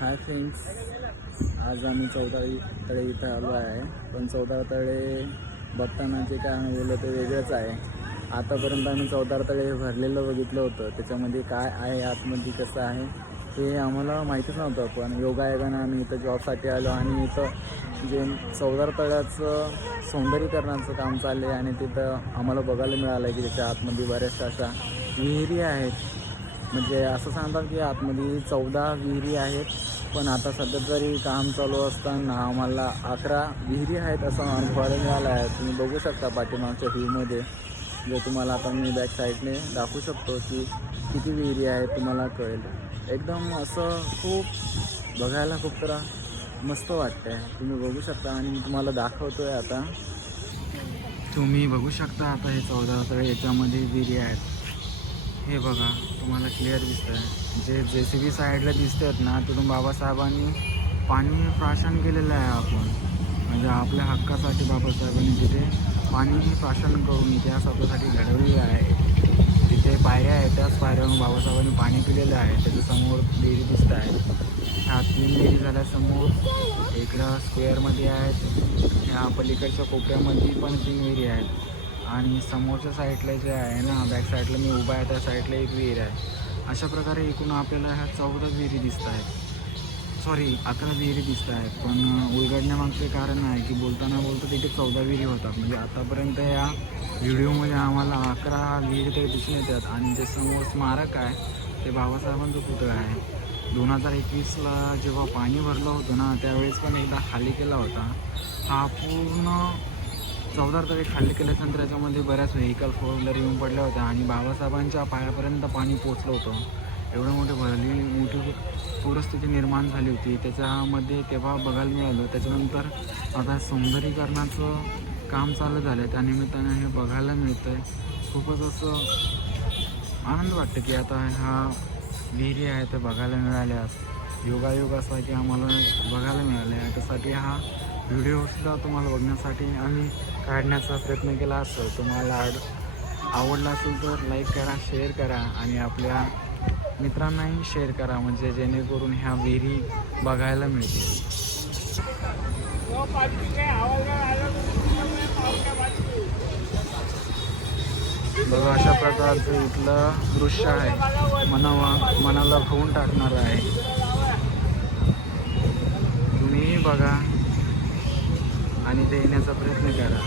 Hi friends, आज आम्ही चौदाळी तळे इथं आलो आहे. पण चौदाळ तळे बघताना जे काय आम्ही बोललो ते वेगळंच आहे. आतापर्यंत आम्ही चौदाळ तळे भरलेलं बघितलं होतं. त्याच्यामध्ये काय आहे, आतमध्ये कसं आहे हे आम्हाला माहितीच नव्हतं. पण योगायोगानं आम्ही इथं जॉबसाठी आलो आणि इथं जे चौदाळ तळ्याचं सौंदर्यीकरणाचं काम चाललं आहे आणि तिथं आम्हाला बघायला मिळालं आहे की त्याच्या आतमध्ये बऱ्याचशा अशा विहिरी आहेत. म्हणजे असं सांगतात की आतमध्ये 14 विहिरी आहेत. पण आता सध्या तरी काम चालू असताना आम्हाला 11 विहिरी आहेत असं अनुभवायला मिळालं आहे. तुम्ही बघू शकता पाठीमागच्या व्ह्यूमध्ये. जे तुम्हाला आता मी बॅक साईडने दाखवू शकतो की किती विहिरी आहेत, तुम्हाला कळेल. एकदम असं खूप बघायला खूप तर मस्त वाटतं आहे. तुम्ही बघू शकता आणि मी तुम्हाला दाखवतो आहे आता. तुम्ही बघू शकता आता हे 14 तळे याच्यामध्ये विहिरी आहेत. हे बघा, तुम्हाला क्लिअर दिसतं आहे. जे JCB साईडला दिसतात ना, तिथून बाबासाहेबांनी पाणी प्राशन केलेलं आहे. आपण म्हणजे आपल्या हक्कासाठी बाबासाहेबांनी तिथे पाणी प्राशन करून इतिहास आपल्यासाठी घडवलेला आहे. तिथे पायऱ्या आहेत, त्याच पायऱ्यावरून बाबासाहेबांनी पाणी पिलेलं आहे. त्याच्यासमोर विहिरी दिसत आहे. ह्या 3 विहिरी झाल्यासमोर इकडं स्क्वेअरमध्ये आहेत. ह्या पलीकडच्या कोपऱ्यामध्ये पण 3 विहिरी आहेत. आणि समोरच्या साईडला जे आहे ना, बॅक साईडला मी उभा आहे त्या साईडला एक विहीर आहे. अशा प्रकारे एकूण आपल्याला ह्या 14 विहिरी दिसत आहेत. सॉरी, 11 विहिरी दिसत आहेत. पण उलगडण्यामागचे कारण आहे की बोलताना तिथे 14 विहिरी होतात. म्हणजे आतापर्यंत या व्हिडिओमध्ये आम्हाला 11 विहिरी तरी दिसून येतात. आणि जे समोर स्मारक आहे ते बाबासाहेबांचं पुतळं आहे. 2021ला जेव्हा पाणी भरलं होतं ना, त्यावेळेस पण एकदा खाली केला होता. हा पूर्ण 14 तळे खाली केल्यानंतर याच्यामध्ये बऱ्याच व्हेकल 4 व्हीलर येऊन पडल्या होत्या आणि बाबासाहेबांच्या पायापर्यंत पाणी पोचलं होतं. एवढं मोठी पूरस्थिती निर्माण झाली होती. त्याच्यामध्ये तेव्हा बघायला मिळालं. त्याच्यानंतर आता सौंदर्यीकरणाचं काम चालू झालं आहे. त्यानिमित्तानं हे बघायला मिळतं आहे. खूपच असं आनंद वाटतं की आता ह्या विहिरी आहे ते बघायला मिळाल्यास. योगायोग असा की आम्हाला बघायला मिळालं आहे. त्यासाठी हा व्हिडिओसुद्धा तुम्हाला बघण्यासाठी आम्ही काढण्याचा प्रयत्न केला असेल. तुम्हाला आवडला असेल तर लाईक करा, शेअर करा आणि आपल्या मित्रांनाही शेअर करा, म्हणजे जेणेकरून ह्या विहिरी बघायला मिळतील. बघा, अशा प्रकारचं इथलं दृश्य आहे. मनाला भावून टाकणारं आहे. तुम्हीही बघा आणि ते येण्याचा प्रयत्न करा.